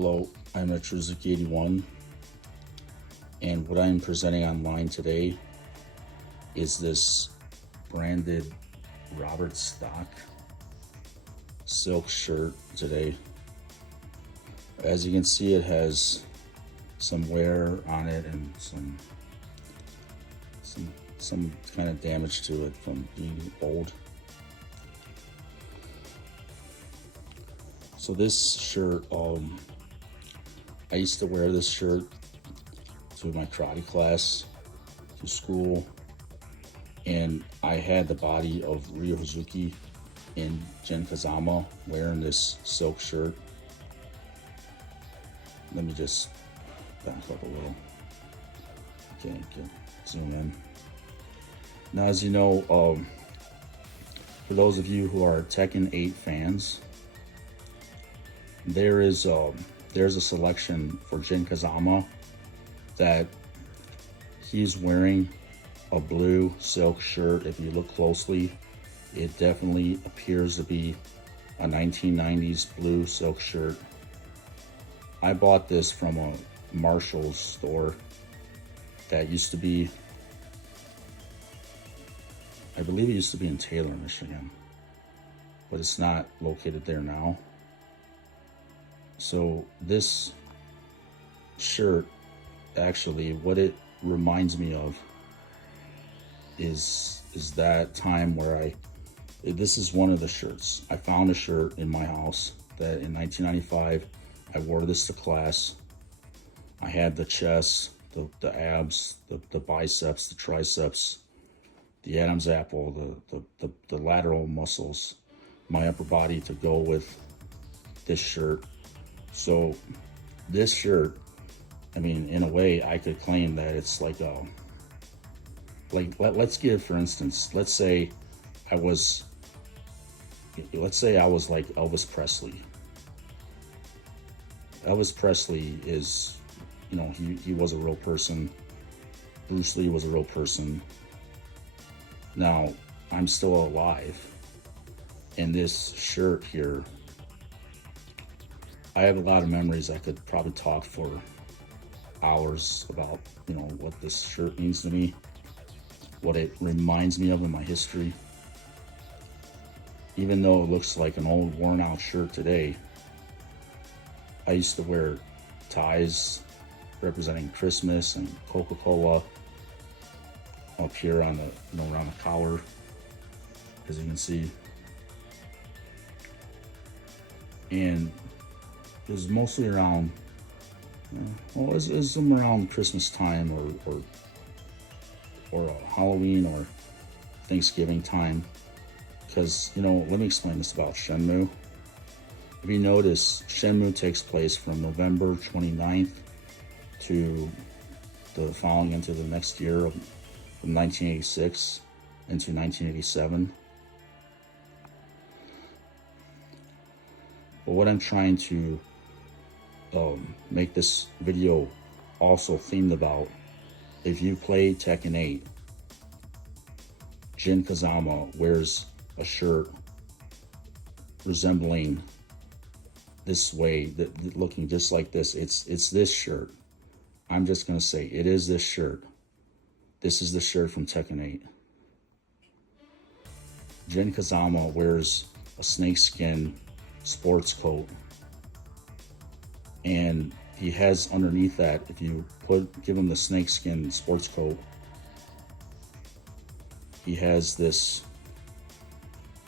Hello, I'm Retruzuki81, and what I'm presenting online today is this branded Robert Stock silk shirt today. As you can see, it has some wear on it and some kind of damage to it from being old. So this shirt, I used to wear this shirt to my karate class, to school, and I had the body of Ryohazuki in Jin Kazama wearing this silk shirt. Let me just back up a little. Okay, zoom in. Now, as you know, for those of you who are Tekken 8 fans, there's a selection for Jin Kazama that he's wearing a blue silk shirt. If you look closely, it definitely appears to be a 1990s blue silk shirt. I bought this from a Marshall's store that used to be, I believe it used to be in Taylor, Michigan, but it's not located there now. So this shirt, actually, what it reminds me of is that time where this is one of the shirts. I found a shirt in my house that in 1995, I wore this to class. I had the chest, the abs, the biceps, the triceps, the Adam's apple, the lateral muscles, my upper body to go with this shirt. So this shirt, I mean, in a way, I could claim that it's like let's give, for instance, let's say I was like Elvis Presley. Elvis Presley is, he was a real person. Bruce Lee was a real person. Now, I'm still alive. And this shirt here, I have a lot of memories. I could probably talk for hours about, what this shirt means to me, what it reminds me of in my history. Even though it looks like an old worn out shirt today, I used to wear ties representing Christmas and Coca-Cola up here on the, around the collar, as you can see. And it was mostly around, it was around Christmas time or Halloween or Thanksgiving time. Because, let me explain this about Shenmue. If you notice, Shenmue takes place from November 29th to the following into the next year, from 1986 into 1987. But what I'm trying to make this video also themed about, if you play Tekken 8, Jin Kazama wears a shirt resembling this way, looking just like this. It's this shirt. I'm just gonna say it is this shirt. This is the shirt from Tekken 8. Jin Kazama wears a snakeskin sports coat, and he has underneath that, if you give him the snakeskin sports coat, he has this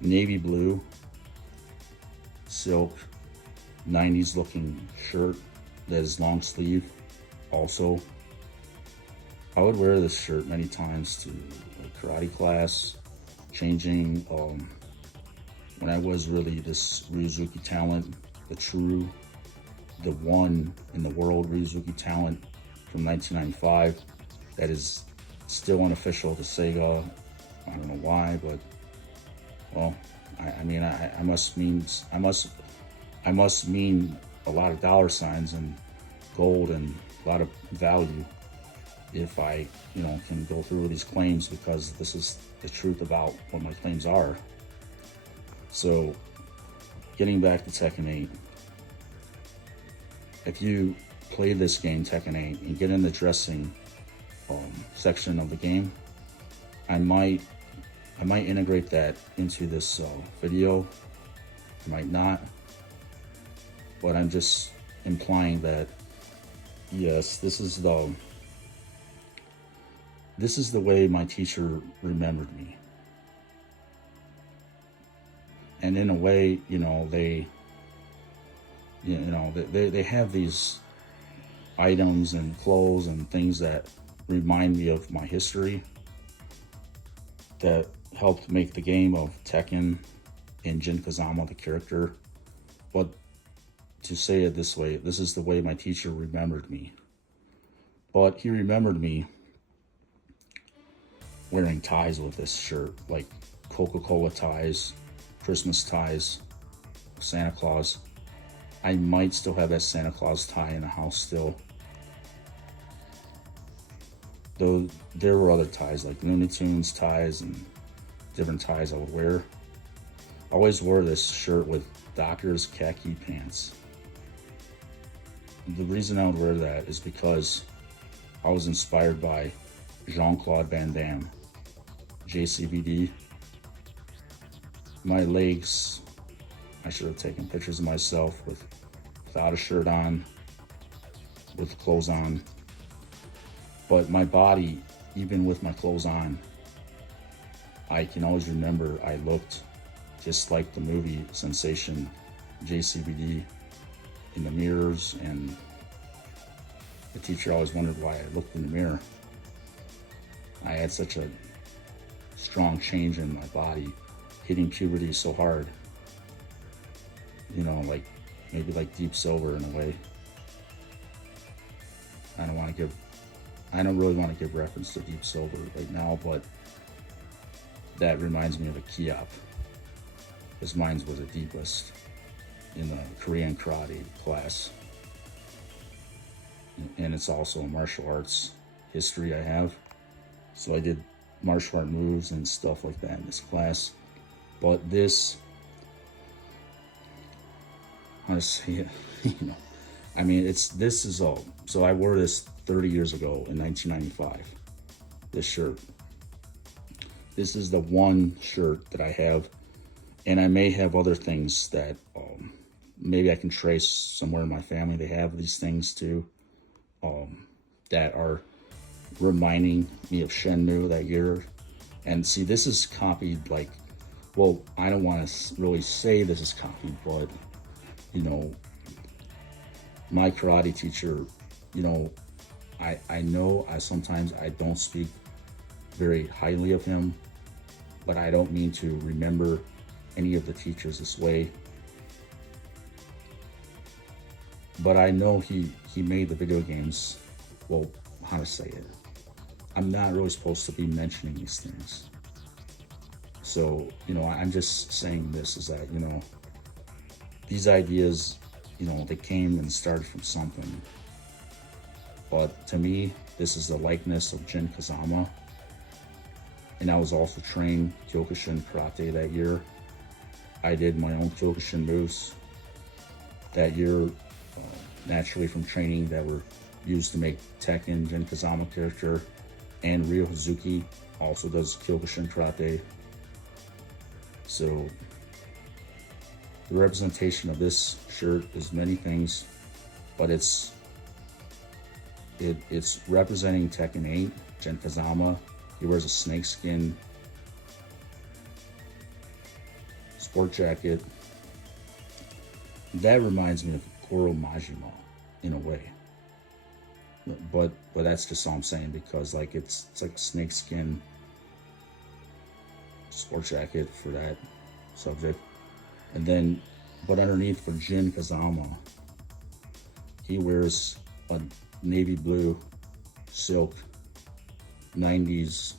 navy blue silk 90s looking shirt that is long sleeve. Also, I would wear this shirt many times to a karate class, changing when I was really this Ryohazuki talent, the one in the world Ryohazuki talent from 1995 that is still unofficial to Sega. I don't know why, but well, I must mean a lot of dollar signs and gold and a lot of value if I, can go through these claims, because this is the truth about what my claims are. So, getting back to Tekken 8, if you play this game, Tekken 8, and get in the dressing section of the game, I might integrate that into this video. I might not, but I'm just implying that yes, this is the way my teacher remembered me. And in a way, they have these items and clothes and things that remind me of my history that helped make the game of Tekken and Jin Kazama the character. But to say it this way, this is the way my teacher remembered me. But he remembered me wearing ties with this shirt, like Coca-Cola ties, Christmas ties, Santa Claus. I might still have that Santa Claus tie in the house still. Though there were other ties, like Looney Tunes ties and different ties I would wear. I always wore this shirt with Dockers khaki pants. The reason I would wear that is because I was inspired by Jean-Claude Van Damme, JCVD. My legs, I should have taken pictures of myself without a shirt on, with clothes on. But my body, even with my clothes on, I can always remember I looked just like the movie sensation JCVD in the mirrors, and the teacher always wondered why I looked in the mirror. I had such a strong change in my body, hitting puberty so hard. Like maybe like Deep Silver in a way. I don't really want to give reference to Deep Silver right now, but that reminds me of a Kiop, because mine was the deepest in the Korean karate class. And it's also a martial arts history I have. So I did martial art moves and stuff like that in this class. But this, how to say it, this is all. So I wore this 30 years ago in 1995, this shirt. This is the one shirt that I have, and I may have other things that maybe I can trace somewhere in my family. They have these things too, that are reminding me of Shenmue that year. And see, this is copied, like, well, I don't want to really say this is copied, but my karate teacher, I know sometimes I don't speak very highly of him, but I don't mean to remember any of the teachers this way. But I know he made the video games, well, how to say it. I'm not really supposed to be mentioning these things. So, I'm just saying this is that, these ideas, they came and started from something. But to me, this is the likeness of Jin Kazama. And I was also trained Kyokushin karate that year. I did my own Kyokushin moves that year, naturally from training that were used to make Tekken, Jin Kazama character, and Ryo Hazuki also does Kyokushin karate. So the representation of this shirt is many things, but it's representing Tekken 8, Jin Kazama. He wears a snakeskin sport jacket. That reminds me of Koro Majima in a way. But that's just all I'm saying, because like it's like snakeskin sport jacket for that subject. And then, but underneath for Jin Kazama, he wears a navy blue silk 90s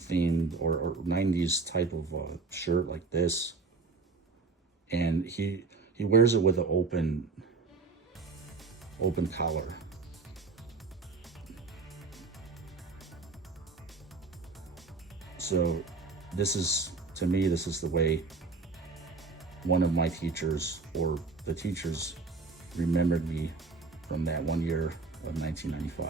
themed or 90s type of shirt like this, and he wears it with an open collar. So this is, to me, this is the way one of my teachers, or the teachers remembered me from that one year of 1995.